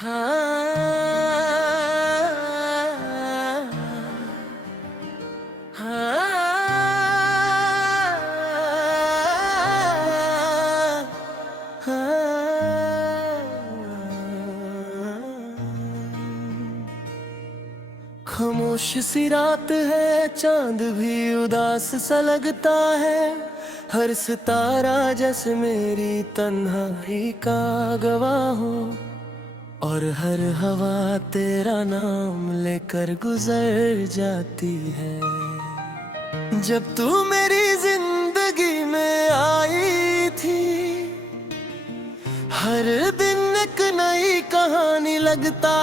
हाँ, खामोश सी रात है, चांद भी उदास सा लगता है। हर सितारा जैसे मेरी तन्हाई का गवाह हो, और हर हवा तेरा नाम लेकर गुजर जाती है। जब तू मेरी जिंदगी में आई थी, हर दिन एक नई कहानी लगता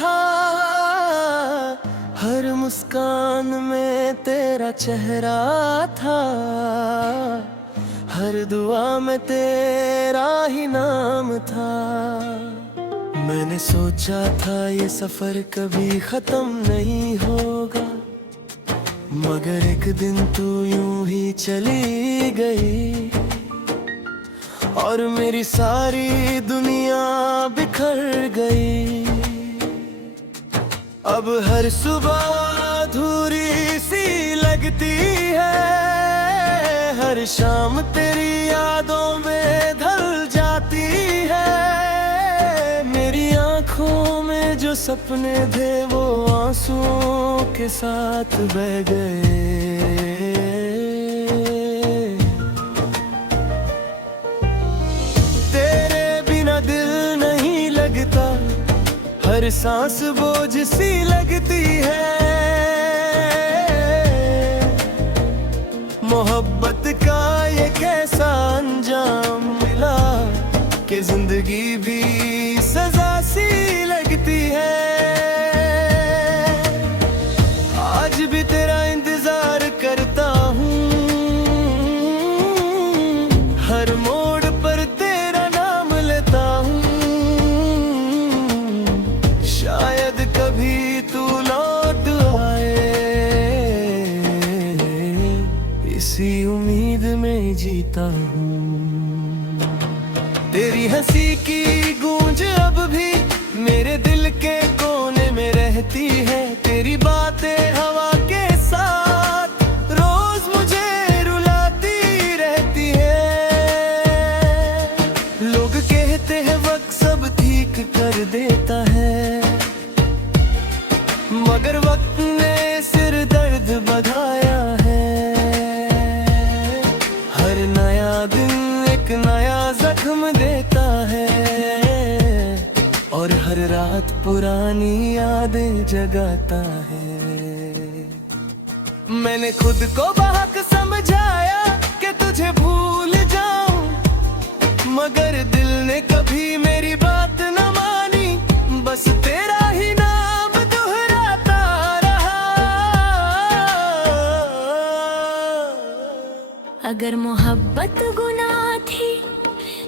था। हर मुस्कान में तेरा चेहरा था, हर दुआ में तेरा ही नाम था। मैंने सोचा था ये सफर कभी खत्म नहीं होगा, मगर एक दिन तू यूं ही चली गई, और मेरी सारी दुनिया बिखर गई। अब हर सुबह अधूरी सी लगती है, हर शाम तेरी यादों में ढल जाती है। मेरी आंखों में जो सपने थे वो आंसुओं के साथ बह गए। तेरे बिना दिल नहीं लगता, हर सांस बोझ सी लगती है। मोहब्बत का ये कैसा अंजाम मिला कि जिंदगी भी सजा सी लगती है। आज भी तेरा इंतजार करता हूँ, हर मोड़ पर तेरा नाम लेता हूँ। शायद कभी तू लौट आए, इसी उम्मीद में जीता हूँ। तेरी हंसी की गूंज अब भी मेरे दिल के कोने में रहती है। तेरी बातें हवा के साथ रोज मुझे रुलाती रहती है। लोग कहते हैं वक्त सब ठीक कर देता है, मगर वक्त ने सिर दर्द बढ़ाया है। हर नया दिन एक नया जख्म देता है, और हर रात पुरानी यादें जगाता है। मैंने खुद को बहक समझाया कि तुझे भूल जाऊं, मगर दिल ने कभी मेरी बात न मानी। बस तेरा ही नाम दोहराता रहा। अगर मोहब्बत गुनाह थी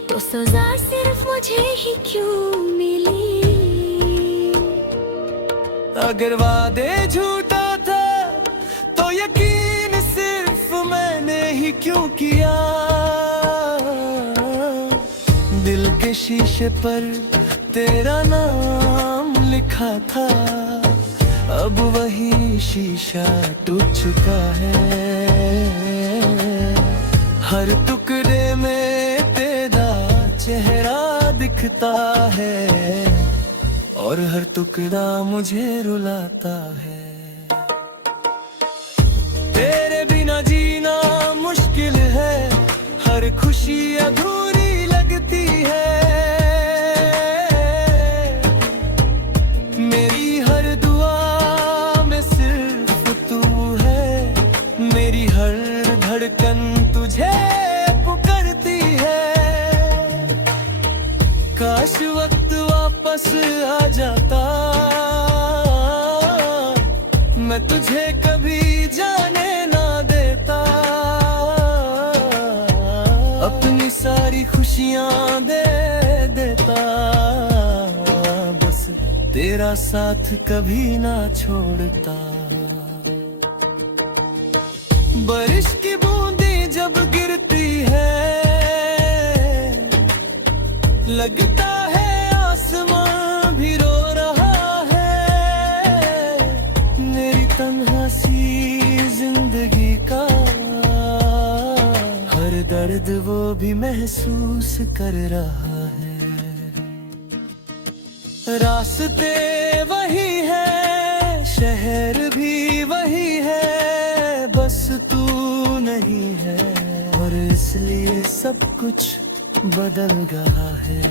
तो सजा सिर्फ मुझे ही क्यों मिली। अगर वादे झूठा था तो यकीन सिर्फ मैंने ही क्यों किया। दिल के शीशे पर तेरा नाम लिखा था, अब वही शीशा टूट चुका है। हर टुकड़े में तेरा चेहरा दिखता है, और हर टुकड़ा मुझे रुलाता है। तेरे बिना जीना मुश्किल है, हर खुशी अधूरी लगती है। मेरी हर दुआ में सिर्फ तू है, मेरी हर धड़कन तुझे पुकारती है। काश वक्त वापस आ जाता, मैं तुझे कभी जाने ना देता। अपनी सारी खुशियां दे देता, बस तेरा साथ कभी ना छोड़ता। बारिश की बूंदें जब गिरती है, लगता है आसमां भी भी महसूस कर रहा है। रास्ते वही है, शहर भी वही है, बस तू नहीं है, और इसलिए सब कुछ बदल गया है।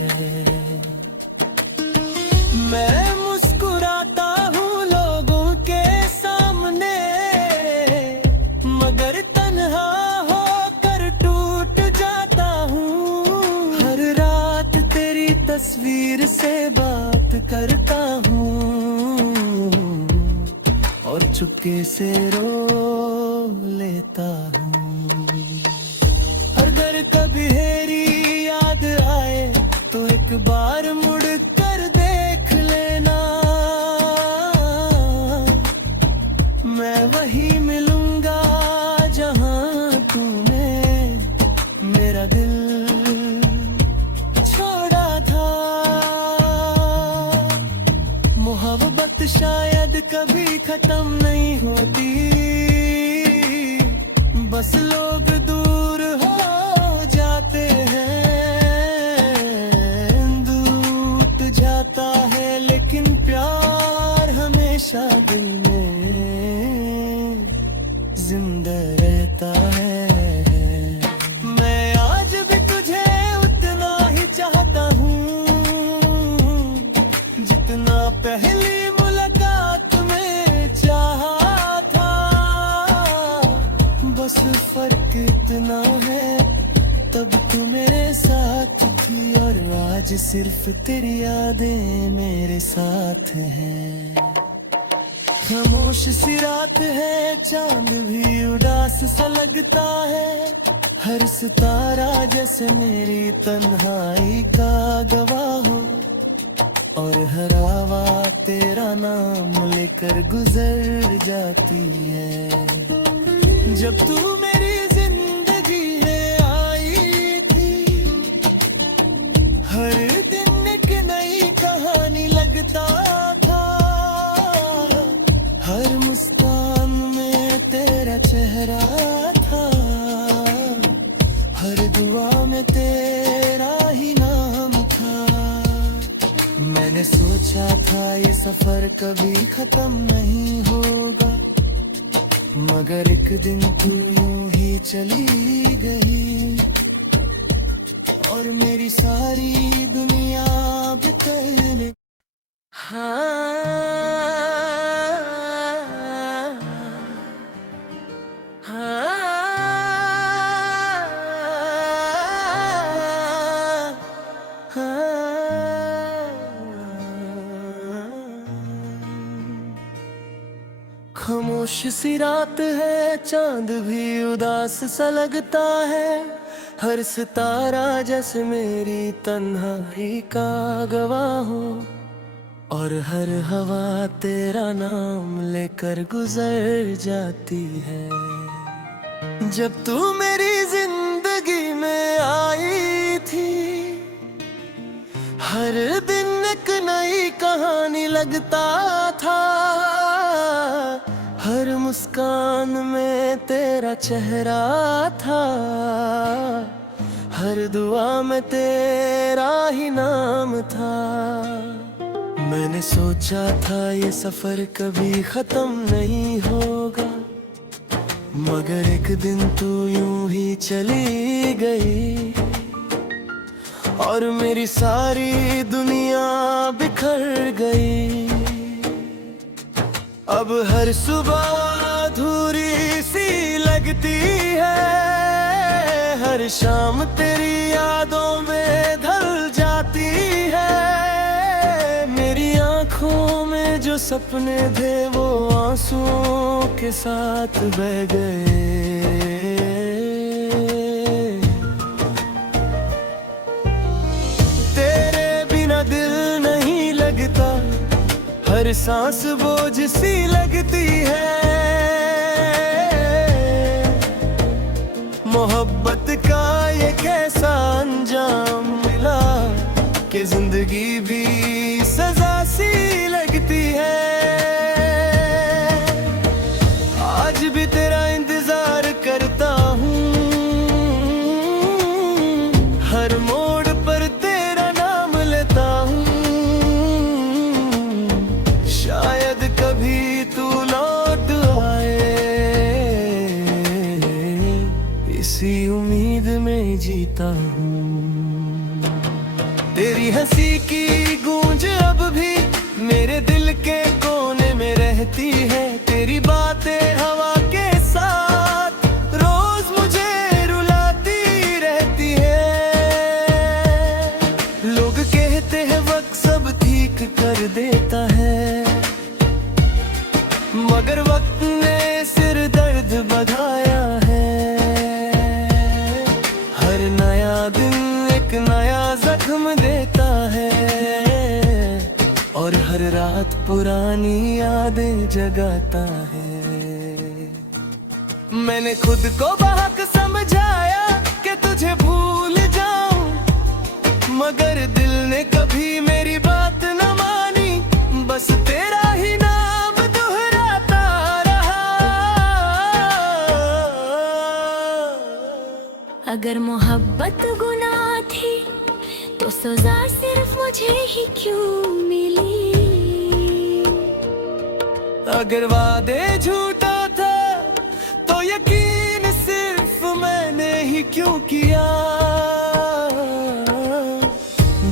मैं मुस्कुराता हूँ लोगों के सामने, मगर तन्हा होकर टूट जाता हूँ। हर रात तेरी तस्वीर से बात करता हूँ, और चुपके से रो लेता हूँ। अगर कभी तेरी याद आए तो एक बार मुड़ कर देख लेना, मैं वही मिलूंगा जहां तूने मेरा दिल छोड़ा था। मोहब्बत शायद कभी खत्म नहीं होती, बस लोग दूर हो जाते हैं। टूट जाता है लेकिन प्यार हमेशा दिल में जिंदा रहता है। मैं आज भी तुझे उतना ही चाहता हूँ जितना पहली मुलाकात में चाहा था। बस फर्क इतना है, तब तू मेरे साथ थी और आज सिर्फ तेरी यादें मेरे साथ हैं। खामोश सी रात है, चांद भी उदास सा लगता है, हर सितारा जैसे मेरी तन्हाई का गवाह हो, और हर हवा तेरा नाम लेकर गुजर जाती है। जब तू मेरी जिंदगी में आई थी, हर दिन एक नई कहानी लगता था। हर मुस्कान में तेरा चेहरा था, हर दुआ में तेरा ही नाम था। मैंने सोचा था ये सफर कभी खत्म नहीं होगा, मगर एक दिन तू यूं ही चली गई, और मेरी सारी दुनिया बिखर। खामोश सी रात है, चांद भी उदास सा लगता है, हर सितारा जैसे मेरी तन्हाई का गवाह हो, और हर हवा तेरा नाम लेकर गुजर जाती है। जब तू मेरी जिंदगी में आई थी, हर दिन एक नई कहानी लगता था। हर मुस्कान में तेरा चेहरा था, हर दुआ में तेरा ही नाम था। मैंने सोचा था ये सफर कभी खत्म नहीं होगा, मगर एक दिन तू यूं ही चली गई, और मेरी सारी दुनिया बिखर गई। अब हर सुबह अधूरी सी लगती है, हर शाम तेरी यादों में ढल जाती है। मेरी आँखों में जो सपने थे वो आंसुओं के साथ बह गए। तेरे बिना दिल नहीं लगता, हर सांस बोझ सी लगती है। मोहब्बत का ये कैसा अंजाम मिला कि जिंदगी भी सजा सी लगती है। आज भी तेरा इंतजार करता हूँ, देता है, मगर वक्त ने सिर दर्द बढ़ाया है। हर नया दिन एक नया जख्म देता है, और हर रात पुरानी यादें जगाता है। मैंने खुद को बहक समझाया कि तुझे भूल जाऊं, मगर दिल ने कभी मेरी बात न मानी। बस तेरा ही नाम दोहराता रहा। अगर मोहब्बत गुनाह थी तो सजा सिर्फ मुझे ही क्यों मिली। अगर वादे झूठा था तो यकीन सिर्फ मैंने ही क्यों किया।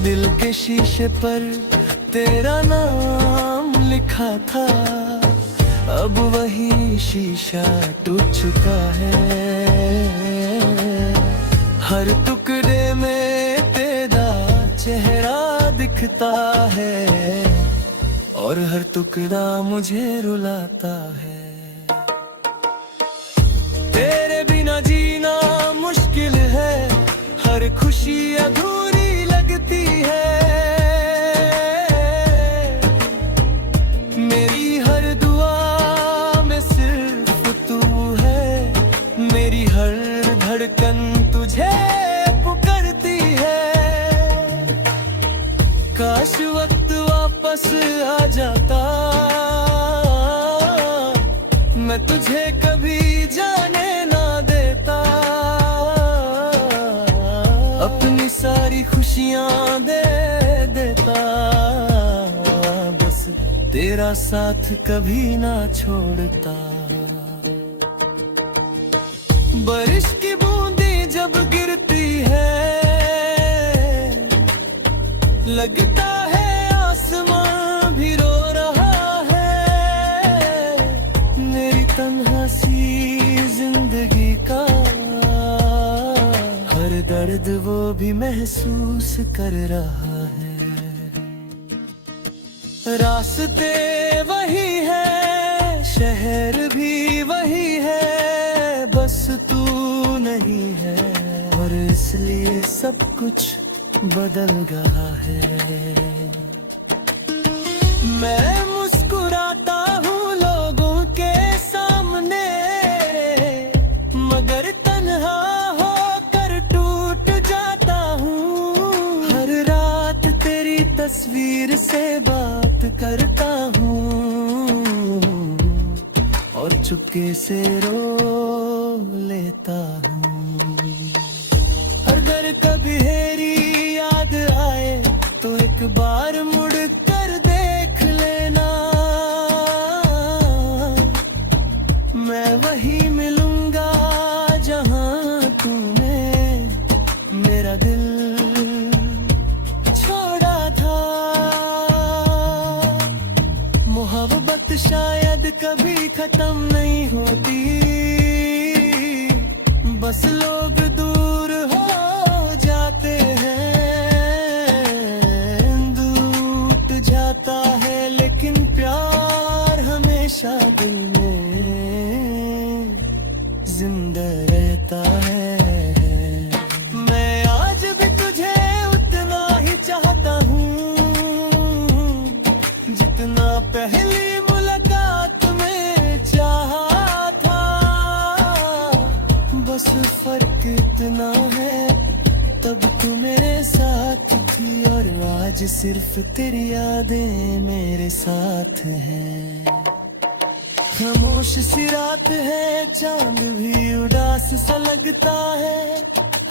दिल के शीशे पर तेरा नाम लिखा था, अब वही शीशा टूट चुका है। हर टुकड़े में तेरा चेहरा दिखता है, और हर टुकड़ा मुझे रुलाता है। तेरे बिना जीना मुश्किल है, हर खुशी अधूरी लगती है। मेरी हर दुआ में सिर्फ तू है, मेरी हर धड़कन तुझे पुकारती है। काश वक्त वापस आ जाता, मैं तुझे कभी जाने ना देता। अपनी सारी खुशियां दे देता, बस तेरा साथ कभी ना छोड़ता। बारिश की बूंदें जब गिरती है, लगता है आसमां भी रो रहा है। मेरी तन्हा सी जिंदगी का हर दर्द वो भी महसूस कर रहा है। रास्ते वही है, शहर भी वही है, बस तू नहीं है, और इसलिए सब कुछ बदल गया है। मैं मुस्कुराता हूँ लोगों के सामने, मगर तन्हा होकर टूट जाता हूँ। हर रात तेरी तस्वीर से बात करता हूँ, और चुपके से रो लेता हूँ। अगर कभी तेरी याद आए तो एक बार मुड़ कर देख लेना। मैं वही मिलूंगा जहां तूने मेरा दिल छोड़ा था। मोहब्बत शायद कभी खत्म नहीं होती, बस लोग दूर हो जाते हैं। टूट जाता है लेकिन प्यार हमेशा दिल में जिंदा रहता है। मैं आज भी तुझे उतना ही चाहता हूँ, जितना पहली मुलाकात में चाहा था। बस फर्क इतना है, तब तू मेरे साथ थी, और आज सिर्फ तेरी यादें मेरे साथ हैं। खामोश सी रात है, चांद भी उदास सा लगता है।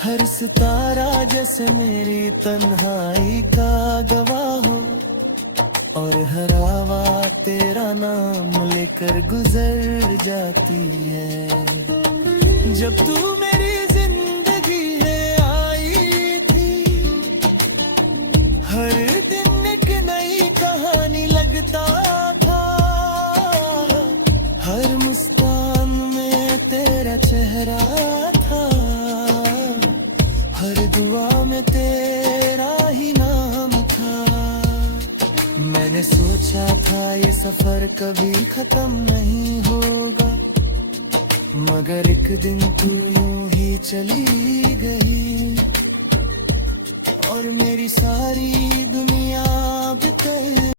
हर सितारा जैसे मेरी तन्हाई का गवाह हो, और हर हवा तेरा नाम लेकर गुजर जाती है। जब तू मेरी जिंदगी में आई थी, हर दिन एक नई कहानी लगता था। हर मुस्कान में तेरा चेहरा था, हर दुआ में तेरा ही नाम था। मैंने मैंने सोचा था ये सफर कभी खत्म नहीं होगा, मगर एक दिन तू यूं ही चली गई और मेरी सारी दुनिया बिखर